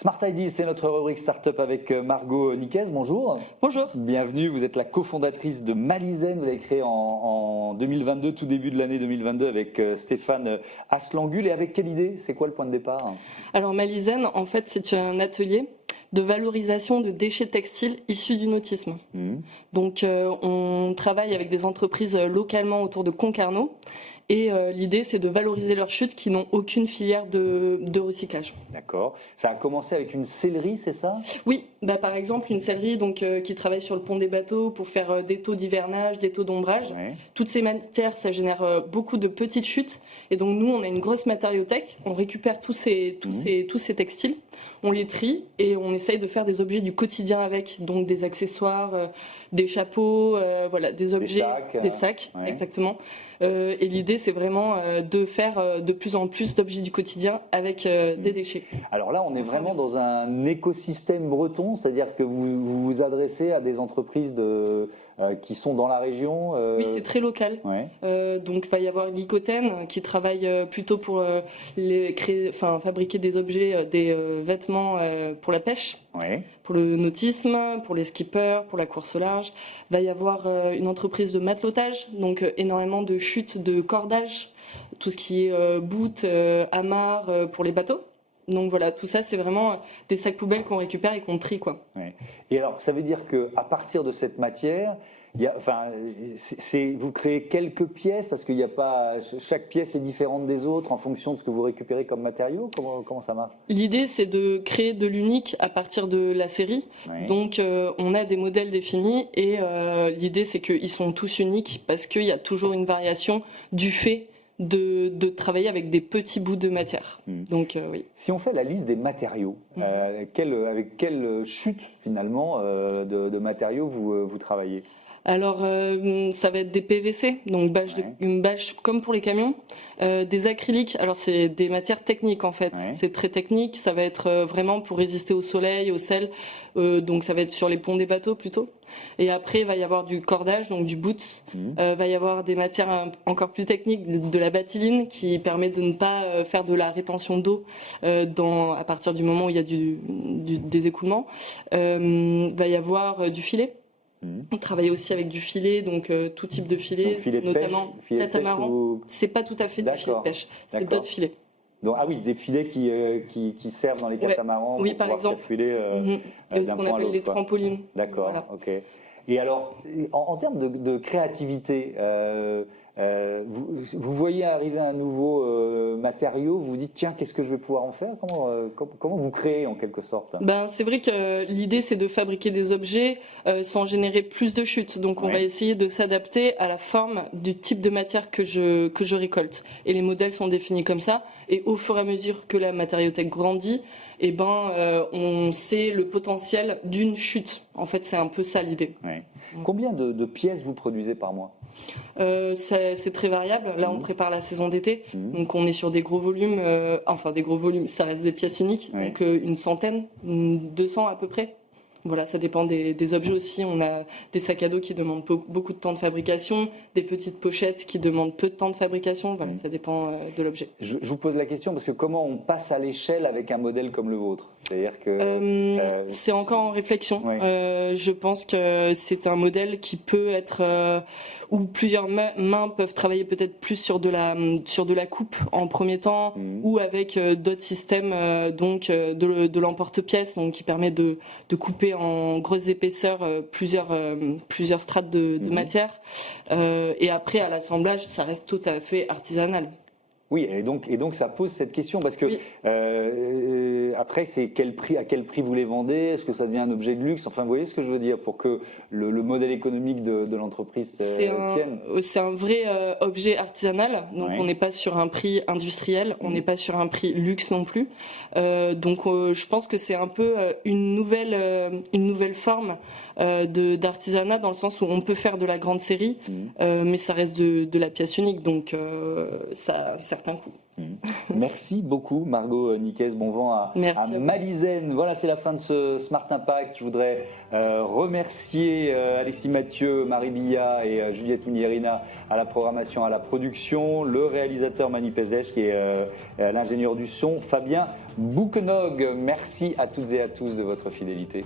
Smart Ideas, c'est notre rubrique Startup avec Margot Niquez. Bonjour. Bonjour. Bienvenue, vous êtes la cofondatrice de Malizen. Vous l'avez créé en 2022, tout début de l'année 2022 avec Stéphane Aslangul. Et avec quelle idée? C'est quoi le point de départ? Alors Malizen, en fait, c'est un atelier de valorisation de déchets textiles issus du nautisme. Donc on travaille avec des entreprises localement autour de Concarneau. Et l'idée, c'est de valoriser leurs chutes qui n'ont aucune filière de recyclage. D'accord. Ça a commencé avec une sellerie, c'est ça? Oui, par exemple, une sellerie qui travaille sur le pont des bateaux pour faire des taux d'hivernage, des taux d'ombrage. Ouais. Toutes ces matières, ça génère beaucoup de petites chutes. Et donc, nous, on a une grosse matériothèque. On récupère tous ces textiles, on les trie et on essaye de faire des objets du quotidien avec. Donc, des accessoires, des chapeaux, voilà, des objets, des sacs, ouais. Exactement. Et l'idée, c'est vraiment de faire de plus en plus d'objets du quotidien avec des déchets. Alors là, on est vraiment dans un écosystème breton, c'est-à-dire que vous vous adressez à des entreprises qui sont dans la région. Oui, c'est très local. Ouais. Donc, il va y avoir Glycoten qui travaille plutôt pour fabriquer des objets, des vêtements pour la pêche. Ouais. Pour le nautisme, pour les skippers, pour la course au large. Il va y avoir une entreprise de matelotage, donc énormément de chutes de cordage, tout ce qui est bout, amarre pour les bateaux. Donc voilà, tout ça, c'est vraiment des sacs poubelles qu'on récupère et qu'on trie, quoi. Ouais. Et alors, ça veut dire qu'à partir de cette matière, vous créez quelques pièces parce qu'il n'y a pas chaque pièce est différente des autres en fonction de ce que vous récupérez comme matériaux. Comment ça marche? L'idée, c'est de créer de l'unique à partir de la série. Ouais. Donc, on a des modèles définis et l'idée, c'est qu'ils sont tous uniques parce qu'il y a toujours une variation du fait de travailler avec des petits bouts de matière. Donc, oui. Si on fait la liste des matériaux, avec quelle chute finalement de matériaux vous travaillez? Alors, ça va être des PVC, donc une bâche comme pour les camions, des acryliques. Alors, c'est des matières techniques en fait. Ouais. C'est très technique. Ça va être vraiment pour résister au soleil, au sel. Donc, ça va être sur les ponts des bateaux plutôt. Et après, il va y avoir du cordage, donc du boots. Va y avoir des matières encore plus techniques, de la batelline qui permet de ne pas faire de la rétention d'eau à partir du moment où il y a des écoulements. Va y avoir du filet. On travaille aussi avec du filet, donc tout type de filet, Donc, filet de notamment pêche, catamaran. C'est pas tout à fait du filet de pêche, c'est d'autres filets. Donc, ah oui, des filets qui servent dans les catamarans Oui, pour par pouvoir exemple. circuler Et ce d'un qu'on point à appelle l'autre, les quoi. trampolines. D'accord, Voilà. ok. Et alors, en termes de créativité, vous voyez arriver un nouveau matériau, vous vous dites tiens, qu'est-ce que je vais pouvoir en faire? Comment vous créez en quelque sorte? C'est vrai que l'idée c'est de fabriquer des objets sans générer plus de chutes. Donc on va essayer de s'adapter à la forme du type de matière que je récolte. Et les modèles sont définis comme ça. Et au fur et à mesure que la matériothèque grandit, on sait le potentiel d'une chute. En fait, c'est un peu ça l'idée. Ouais. Combien de pièces vous produisez par mois? C'est très variable. Là, on prépare la saison d'été, donc on est sur des gros volumes. Des gros volumes, ça reste des pièces uniques, donc une centaine, 200 à peu près. Voilà, ça dépend des objets aussi. On a des sacs à dos qui demandent beaucoup de temps de fabrication, des petites pochettes qui demandent peu de temps de fabrication. Voilà, ça dépend de l'objet. Je vous pose la question parce que comment on passe à l'échelle avec un modèle comme le vôtre? C'est-à-dire que c'est encore en réflexion. Je pense que c'est un modèle qui peut être où plusieurs mains peuvent travailler peut-être plus sur de la coupe en premier temps, ou avec d'autres systèmes de l'emporte-pièce, donc qui permet de couper en grosses épaisseurs plusieurs strates de matière. Et après à l'assemblage, ça reste tout à fait artisanal. Oui, et donc ça pose cette question parce que après c'est à quel prix vous les vendez? Est-ce que ça devient un objet de luxe? Enfin, vous voyez ce que je veux dire pour que le modèle économique de l'entreprise tienne. C'est un vrai objet artisanal, donc on n'est pas sur un prix industriel, on n'est pas sur un prix luxe non plus. Donc je pense que c'est un peu une nouvelle forme d'artisanat dans le sens où on peut faire de la grande série, mais ça reste de la pièce unique, donc ça a un certain coût. Merci beaucoup Margot Niquez, bon vent à Malisen. Voilà, c'est la fin de ce Smart Impact. Je voudrais remercier Alexis Mathieu, Marie Billa et Juliette Munierina à la programmation, à la production, le réalisateur Mani Pezesh qui est l'ingénieur du son, Fabien Bouquenog. Merci à toutes et à tous de votre fidélité.